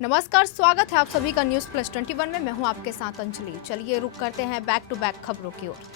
नमस्कार, स्वागत है आप सभी का न्यूज प्लस 21 में। मैं हूं आपके साथ अंजलि। चलिए रुक करते हैं बैक टू बैक खबरों की ओर।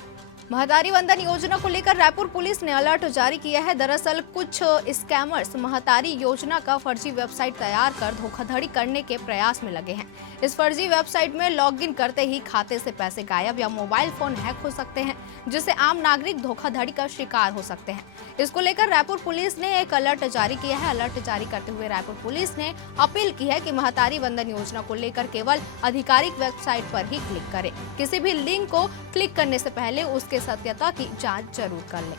महतारी वंदन योजना को लेकर रायपुर पुलिस ने अलर्ट जारी किया है। दरअसल कुछ स्कैमर्स महतारी योजना का फर्जी वेबसाइट तैयार कर धोखाधड़ी करने के प्रयास में लगे हैं। इस फर्जी वेबसाइट में लॉगिन करते ही खाते से पैसे गायब या मोबाइल फोन हैक हो सकते हैं, जिससे आम नागरिक धोखाधड़ी का शिकार हो सकते हैं। इसको लेकर रायपुर पुलिस ने एक अलर्ट जारी किया है। अलर्ट जारी करते हुए रायपुर पुलिस ने अपील की है कि महतारी वंदन योजना को लेकर केवल आधिकारिक वेबसाइट पर ही क्लिक करें। किसी भी लिंक को क्लिक करने से पहले उसके सत्यता की जांच जरूर कर लें।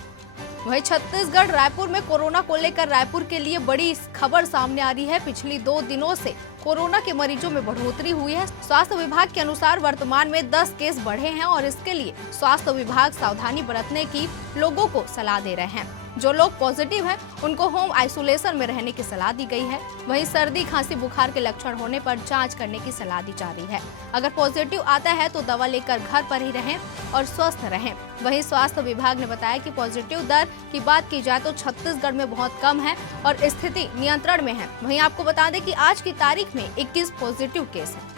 वहीं छत्तीसगढ़ रायपुर में कोरोना को लेकर रायपुर के लिए बड़ी खबर सामने आ रही है। पिछली 2 दिनों से कोरोना के मरीजों में बढ़ोतरी हुई है। स्वास्थ्य विभाग के अनुसार वर्तमान में 10 केस बढ़े हैं और इसके लिए स्वास्थ्य विभाग सावधानी बरतने की लोगों को सलाह दे रहे हैं। जो लोग पॉजिटिव हैं उनको होम आइसोलेशन में रहने की सलाह दी गई है। वहीं सर्दी, खांसी, बुखार के लक्षण होने पर जांच करने की सलाह दी जा रही है। अगर पॉजिटिव आता है तो दवा लेकर घर पर ही रहें और स्वस्थ रहें। वहीं स्वास्थ्य विभाग ने बताया कि पॉजिटिव दर की बात की जाए तो छत्तीसगढ़ में बहुत कम है और स्थिति नियंत्रण में है। वहीं आपको बता दें कि आज की तारीख में 21 पॉजिटिव केस है।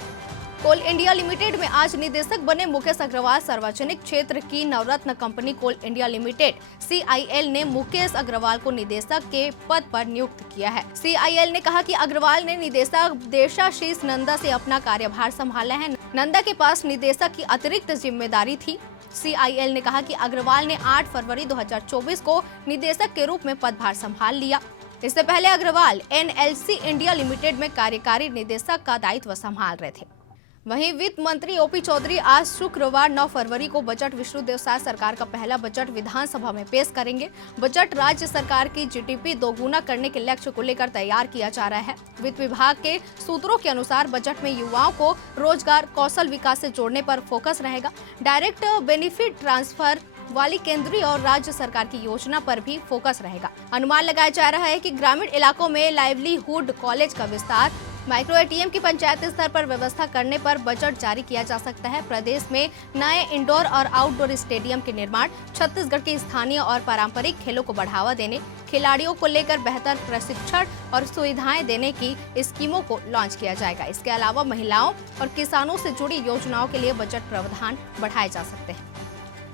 कोल इंडिया लिमिटेड में आज निदेशक बने मुकेश अग्रवाल। सार्वजनिक क्षेत्र की नवरत्न कंपनी कोल इंडिया लिमिटेड CIL ने मुकेश अग्रवाल को निदेशक के पद पर नियुक्त किया है। CIL ने कहा कि अग्रवाल ने निदेशक देशाशीष नंदा से अपना कार्यभार संभाला है। नंदा के पास निदेशक की अतिरिक्त जिम्मेदारी थी। CIL ने कहा कि अग्रवाल ने 8 फरवरी 2024 को निदेशक के रूप में पदभार संभाल लिया। इससे पहले अग्रवाल NLC इंडिया लिमिटेड में कार्यकारी निदेशक का दायित्व संभाल रहे थे। वहीं वित्त मंत्री OP चौधरी आज शुक्रवार 9 फरवरी को बजट विष्णुदेव साय सरकार का पहला बजट विधानसभा में पेश करेंगे। बजट राज्य सरकार की GDP दोगुना करने के लक्ष्य को लेकर तैयार किया जा रहा है। वित्त विभाग के सूत्रों के अनुसार बजट में युवाओं को रोजगार, कौशल विकास से जोड़ने पर फोकस रहेगा। डायरेक्ट बेनिफिट ट्रांसफर वाली केंद्रीय और राज्य सरकार की योजना पर भी फोकस रहेगा। अनुमान लगाया जा रहा है कि ग्रामीण इलाकों में लाइवलीहुड कॉलेज का विस्तार, माइक्रो ATM की पंचायत स्तर पर व्यवस्था करने पर बजट जारी किया जा सकता है। प्रदेश में नए इंडोर और आउटडोर स्टेडियम के निर्माण, छत्तीसगढ़ के स्थानीय और पारंपरिक खेलों को बढ़ावा देने, खिलाड़ियों को लेकर बेहतर प्रशिक्षण और सुविधाएं देने की स्कीमों को लॉन्च किया जाएगा। इसके अलावा महिलाओं और किसानों से जुड़ी योजनाओं के लिए बजट प्रावधान बढ़ाए जा सकते हैं।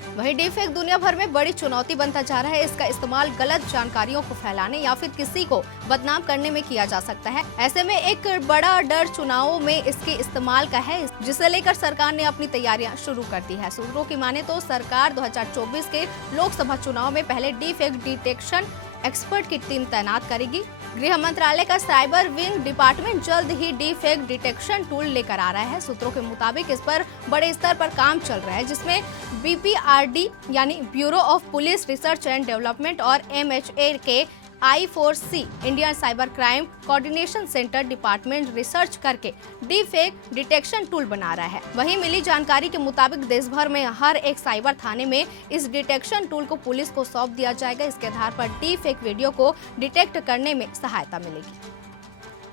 वहीं डीफेक दुनिया भर में बड़ी चुनौती बनता जा रहा है। इसका इस्तेमाल गलत जानकारियों को फैलाने या फिर किसी को बदनाम करने में किया जा सकता है। ऐसे में एक बड़ा डर चुनावों में इसके इस्तेमाल का है, जिसे लेकर सरकार ने अपनी तैयारियां शुरू कर दी है। सूत्रों की माने तो सरकार 2024 के लोकसभा चुनाव में पहले डीफेक डिटेक्शन एक्सपर्ट की टीम तैनात करेगी। गृह मंत्रालय का साइबर विंग डिपार्टमेंट जल्द ही डीफेक डिटेक्शन टूल लेकर आ रहा है। सूत्रों के मुताबिक इस पर बड़े स्तर पर काम चल रहा है, जिसमें BPRD यानी bureau of police research and development और MHA के I4C Indian cyber crime coordination centre department research करके डीफेक डिटेक्शन टूल बना रहा है। वहीं मिली जानकारी के मुताबिक देश भर में हर एक साइबर थाने में इस डिटेक्शन टूल को पुलिस को सौंप दिया जाएगा। इसके आधार पर डीफेक वीडियो को डिटेक्ट करने में सहायता मिलेगी।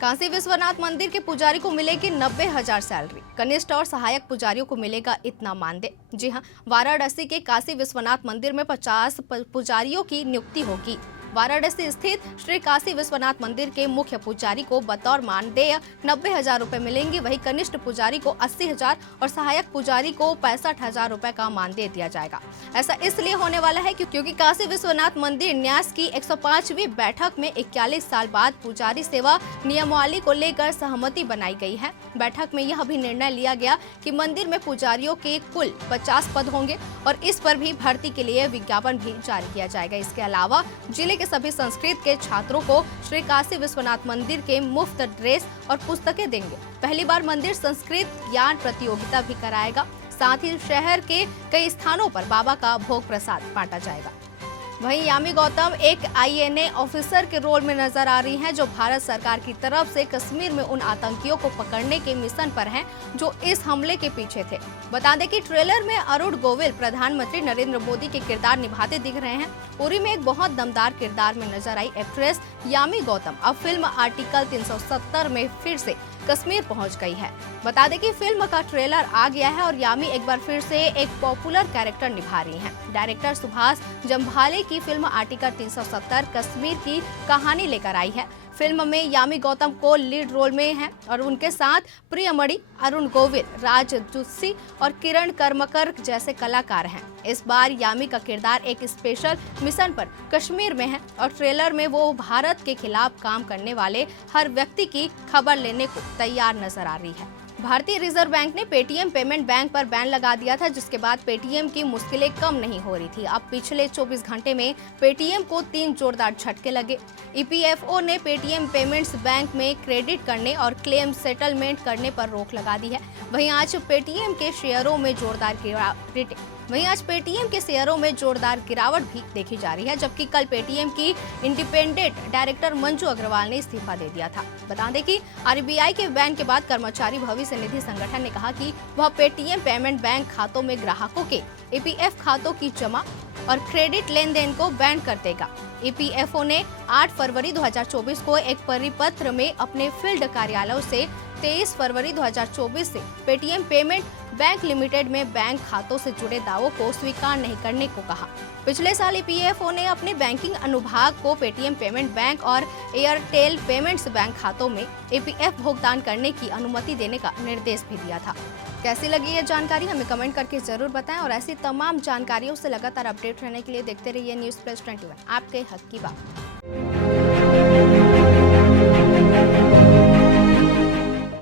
काशी विश्वनाथ मंदिर के पुजारी को मिलेगी 90,000 सैलरी। कनिष्ठ और सहायक पुजारियों को मिलेगा इतना मानदेय। जी हां, वाराणसी के काशी विश्वनाथ मंदिर में 50 पुजारियों की नियुक्ति होगी। वाराणसी स्थित श्री काशी विश्वनाथ मंदिर के मुख्य पुजारी को बतौर मानदेय 90,000 रुपए मिलेंगे। वहीं कनिष्ठ पुजारी को 80,000 और सहायक पुजारी को 65,000 रुपए का मानदेय दिया जाएगा। ऐसा इसलिए होने वाला है क्योंकि काशी विश्वनाथ मंदिर न्यास की 105वीं बैठक में 41 साल बाद पुजारी सेवा नियमावली को लेकर सहमति बनाई गई है। बैठक में यह भी निर्णय लिया गया कि मंदिर में पुजारियों के कुल 50 पद होंगे और इस पर भी भर्ती के लिए विज्ञापन भी जारी किया जाएगा। इसके अलावा जिले के सभी संस्कृत के छात्रों को श्री काशी विश्वनाथ मंदिर के मुफ्त ड्रेस और पुस्तकें देंगे। पहली बार मंदिर संस्कृत ज्ञान प्रतियोगिता भी कराएगा। साथ ही शहर के कई स्थानों पर बाबा का भोग प्रसाद बांटा जाएगा। वहीं यामी गौतम एक INA ऑफिसर के रोल में नजर आ रही हैं, जो भारत सरकार की तरफ से कश्मीर में उन आतंकियों को पकड़ने के मिशन पर हैं जो इस हमले के पीछे थे। बता दें कि ट्रेलर में अरुण गोविल प्रधानमंत्री नरेंद्र मोदी के किरदार निभाते दिख रहे हैं। उरी में एक बहुत दमदार किरदार में नजर आई एक्ट्रेस यामी गौतम अब फिल्म आर्टिकल 370 में फिर से कश्मीर पहुंच गई है। बता दें कि फिल्म का ट्रेलर आ गया है और यामी एक बार फिर से एक पॉपुलर कैरेक्टर निभा रही हैं। डायरेक्टर सुभाष जम्भाले की फिल्म आर्टिकल 370 कश्मीर की कहानी लेकर आई है। फिल्म में यामी गौतम को लीड रोल में हैं और उनके साथ प्रियमणि, अरुण गोविल, राज जुस्सी और किरण कर्मकर जैसे कलाकार हैं। इस बार यामी का किरदार एक स्पेशल मिशन पर कश्मीर में है और ट्रेलर में वो भारत के खिलाफ काम करने वाले हर व्यक्ति की खबर लेने को तैयार नजर आ रही है। भारतीय रिजर्व बैंक ने पेटीएम पेमेंट बैंक पर बैन लगा दिया था, जिसके बाद पेटीएम की मुश्किलें कम नहीं हो रही थी। अब पिछले 24 घंटे में पेटीएम को 3 जोरदार झटके लगे। ईपीएफओ ने पेटीएम पेमेंट्स बैंक में क्रेडिट करने और क्लेम सेटलमेंट करने पर रोक लगा दी है। वहीं आज पेटीएम के शेयरों में जोरदार गिरावट भी देखी जा रही है, जबकि कल पेटीएम की इंडिपेंडेंट डायरेक्टर मंजू अग्रवाल ने इस्तीफा दे दिया था। बता दें कि आरबीआई के बैन के बाद कर्मचारी भविष्य निधि संगठन ने कहा कि वह पेटीएम पेमेंट बैंक खातों में ग्राहकों के ईपीएफ खातों की जमा और क्रेडिट लेन देन को बैन कर देगा। ईपीएफओ ने 8 फरवरी 2024 को एक परिपत्र में अपने फील्ड कार्यालयों से 23 फरवरी 2024 से पेटीएम पेमेंट बैंक लिमिटेड में बैंक खातों से जुड़े दावों को स्वीकार नहीं करने को कहा। पिछले साल ईपीएफओ ने अपने बैंकिंग अनुभाग को पेटीएम पेमेंट बैंक और एयरटेल पेमेंट्स बैंक खातों में ईपीएफ भुगतान करने की अनुमति देने का निर्देश भी दिया था। कैसी लगी ये जानकारी हमें कमेंट करके जरूर बताएं और ऐसी तमाम जानकारियों से लगातार अपडेट रहने के लिए देखते रहिए न्यूज़ प्लस 21, आपके हक की बात।